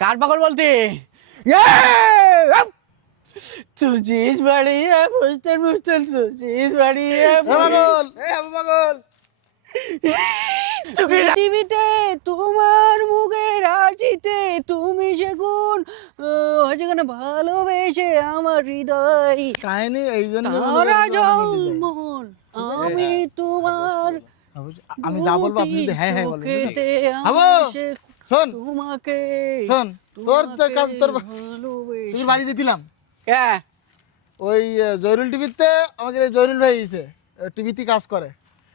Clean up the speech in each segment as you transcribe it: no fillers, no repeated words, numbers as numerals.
Car पागल बोलती तुझीच बड़ी है मुस्टन मुस्टन तुझीच बड़ी है পাগল পাগল টিভিতে তোমার মুখের হাসিতে তুমি সেগুন হয়েছে কেন ভালোবেসে আমার হৃদয় কাহিনী এই জন্য তারা জলমল আমি তোমার আমি যা বলবো আপনি যদি হ্যাঁ হ্যাঁ বলেন চোখেতে হাবো আসে শোন তোমাকে শোন তোর তো কাজ তোর ভালোবেসে তোর বাড়িতে দিলাম হ্যাঁ ওই জয়রুল টিভিতে আমাকে জয়রুল ভাই এসে টিভিতে কাজ করে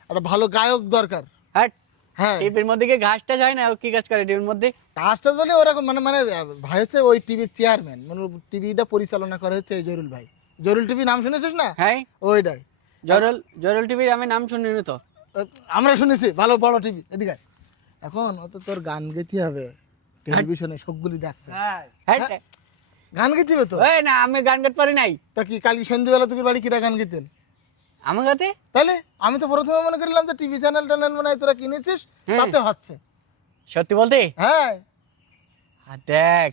একটা ভালো গায়ক দরকার হ্যাঁ হ্যাঁ টিভির মধ্যে কি ঘাসটা যায় না ও কি কাজ করে টিভির মধ্যে কাজটা বলে ওরকম মানে মানে ভাই হচ্ছে ওই টিভির চেয়ারম্যান মানে টিভিটা পরিচালনা করে হচ্ছে এই জয়রুল ভাই জয়রুল টিভি নাম শুনেছিস না হ্যাঁ ওইটাই জয়রুল টিভির আমি নাম শুনিনি তো আমরা শুনেছি ভালো বড় টিভি এদিকে আয়। এখন অত তোর গান গাইতে হবে টেলিভিশনে সবগুলি দেখবে হ্যাঁ গান গাইতে হবে তো ওই না আমি গান গাইতে পারি নাই তা কি কালকে সন্ধ্যেবেলা তোর বাড়ি কিটা গান গাইতেন আমার কাছে তাহলে আমি তো প্রথমে মনে করলাম যে টিভি চ্যানেল ট্যানেল মানে তোরা কিনেছিস তাতে হচ্ছে সত্যি বলতে হ্যাঁ আর দেখ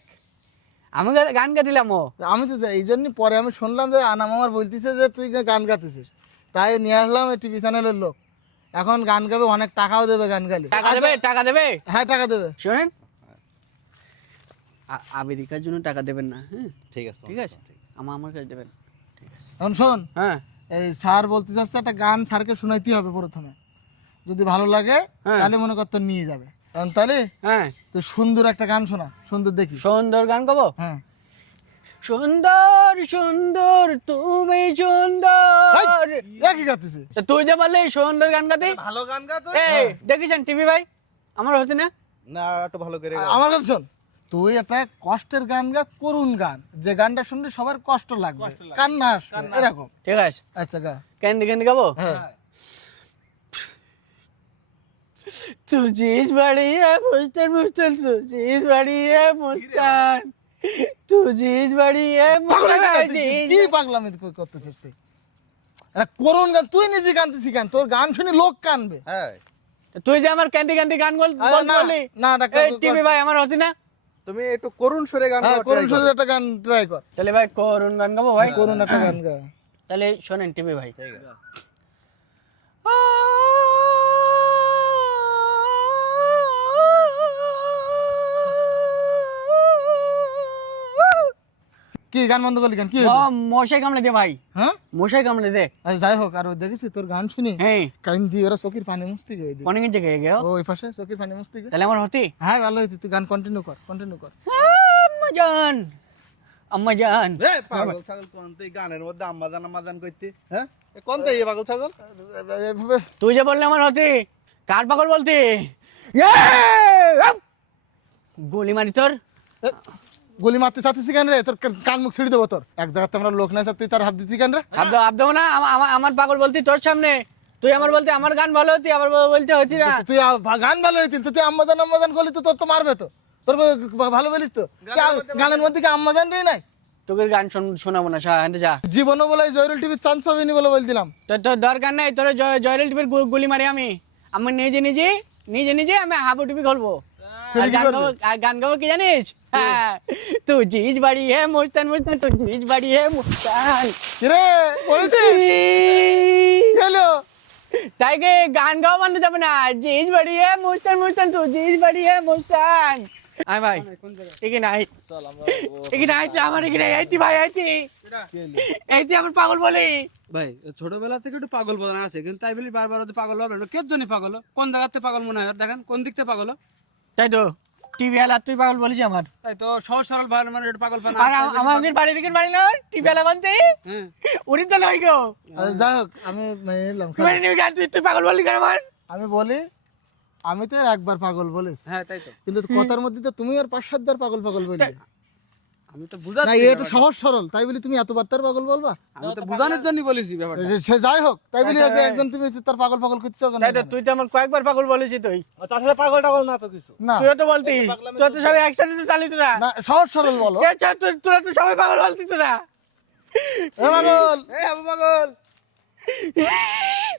আমি গান গাইছিলাম ও আমি তো এই জন্যই পরে আমি শুনলাম যে আনাম আমার বলতেছে যে তুই যে গান গাইতেছিস তাই নিয়ে আসলাম এই টিভি চ্যানেলের লোক এখন গান গাবে অনেক টাকাও দেবে গান গাইলে টাকা দেবে হ্যাঁ টাকা দেবে শোনেন আমেরিকার জন্য টাকা দেবেন না হ্যাঁ ঠিক আছে ঠিক আছে আমার কাছে দেবেন ঠিক আছে এখন শোন হ্যাঁ এই স্যার বলতে চাচ্ছে একটা গান স্যারকে শোনাইতে হবে প্রথমে যদি ভালো লাগে হ্যাঁ। তাহলে মনে কর তোর নিয়ে যাবে এখন তাহলে হ্যাঁ তো সুন্দর একটা গান শোনা সুন্দর দেখি সুন্দর গান গাবো হ্যাঁ সুন্দর সুন্দর তুমি সুন্দর একই গাতেছে তা তুই যে বললি সুন্দর গান গাতে ভালো গান গা তো এই দেখিছেন টিভি ভাই আমার হতে না না একটু ভালো করে আমার কথা শোন তুই একটা কষ্টের গান গা করুণ গান যে গানটা শুনলে সবার কষ্ট লাগবে কান্না আসবে এরকম ঠিক আছে আচ্ছা গা ক্যান্ডি ক্যান্ডি গাবো হ্যাঁ तुझीच बड़ी है मुस्तान मुस्तान तुझीच बड़ी है मुस्तान तुझीच बड़ी है কি পাগলামি করতেছিস তুই একটা করুণ গান তুই নিজে গানতেছি গান তোর গান শুনে লোক কানবে হ্যাঁ তুই যে আমার ক্যান্ডি ক্যান্ডি গান বলতে বললি না এই টিভি ভাই আমার হতি না তুমি একটু করুণ সুরে গান হ্যাঁ গাও, করুণ try সুরে করো। একটা গান ট্রাই কর তাহলে ভাই করুন গান গাবো ভাই করুণ একটা গান গা তাহলে শোনেন টিভি ভাই ঠিক আছে কি গান বন্ধ করলি গান কি হলো? মশাই কামড়ে দে ভাই হ্যাঁ মশাই কামড়ে দে আচ্ছা যাই হোক আর ওই দেখেছিস তোর গান শুনি হ্যাঁ কান দিয়ে ওরা চোখের পানি মুছতে গিয়ে দিই অনেক জায়গায় গেও ও ওই পাশে চোখের পানি মুছতে গিয়ে তাহলে আমার হতি হ্যাঁ ভালো হয়েছে তুই গান কন্টিনিউ কর আম্মা জান আম্মা জান এ পাগল ছাগল কোন তুই গানের মধ্যে আম্মাজান কইতে হ্যাঁ এ কোন তুই এ পাগল ছাগল এভাবে তুই যে বললি আমার হতি কার পাগল বলতি গুলি মারি তোর এ, গুলি মারতে চাচ্ছিস কেন রে তোর কান মুখ ছিঁড়ে দেবো তোর এক জায়গাতে আমরা লোক নাই তুই তার হাত দিচ্ছি কেন রে আব্দ না আমার পাগল বলতি তোর সামনে তুই আমার বলতে আমার গান ভালো হতি আবার বলতে হতি না তুই গান ভালো হয়েছিল তুই আম্মাজান করলি তো তোর তো মারবে তো তোর ভালো বলিস তো গানের মধ্যে কি আম্মাজান রে নাই তোকে গান শোনাবো না শান্তি যা জীবনও বলে জয়রুল টিভির চান্স হবে নি বলে বল দিলাম তোর দরকার নাই তোর জয়রেল টিভির গুলি মারি আমি নিজে আমি হাবু টিভি খুলবো আর গান গাবো কি জানিস হ্যাঁ তু জিজ বাড়ি হে মুস্তান মুস্তান তু জিজ বাড়ি হে মুস্তান রে বলেছিস হ্যালো তাই কে গান গাওয়া বান্ধব যাবে না জিজ বাড়ি হে মুস্তান তু জিজ বাড়ি হে মুস্তান আয় ভাই ঠিক নাই চল আমরা ঠিক নাই আমার ঠিক নাই আইতি ভাই আইতি আমার পাগল বলি ভাই ছোটবেলা থেকে একটু পাগল বোধনা আছে কিন্তু তাই বলি বারবার হতে পাগল হবে না কে জন্য পাগল কোন জায়গাতে পাগল মনে হয় দেখেন কোন দিক থেকে পাগল তাই তো টিভি আলা তুই পাগল বলিস আমার তাই তো সহজ সরল ভাই মানে একটু পাগল পান আর আমাদের বাড়ি দিকে বাড়ি না টিভি আলা বলতে হ্যাঁ উনি তো লই গো যাই হোক আমি মেনে নিলাম মানে নিউ গান তুই পাগল বলি কেন আমার আমি বলি আমি তো আর একবার পাগল বলিস হ্যাঁ তাই তো কিন্তু কথার মধ্যে তো তুমি আর 5-7 বার পাগল বললে আমি তো না বুঝাচ্ছি এটা সহজ সরল তাই বলি তুমি এতবার তার পাগল বলবা আমি তো বুঝানোর জন্য বলেছি ব্যাপারটা সে যাই হোক তাই বলি একজন তুমি তার পাগল করছো কেন তাই তো তুই তো আমার কয়েকবার পাগল বলেছিস তুই তাহলে পাগল টাগল না তো কিছু না তুই তো বলতি তুই তো সবাই একসাথে তো চালি তোরা না সহজ সরল বলো তোরা তো সবাই পাগল বলতি তোরা এ পাগল এই আবু পাগল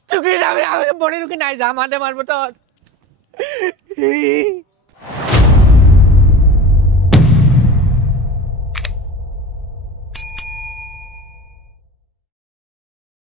চুকি আমি বড়ি রুকি নাই যা মারবো তো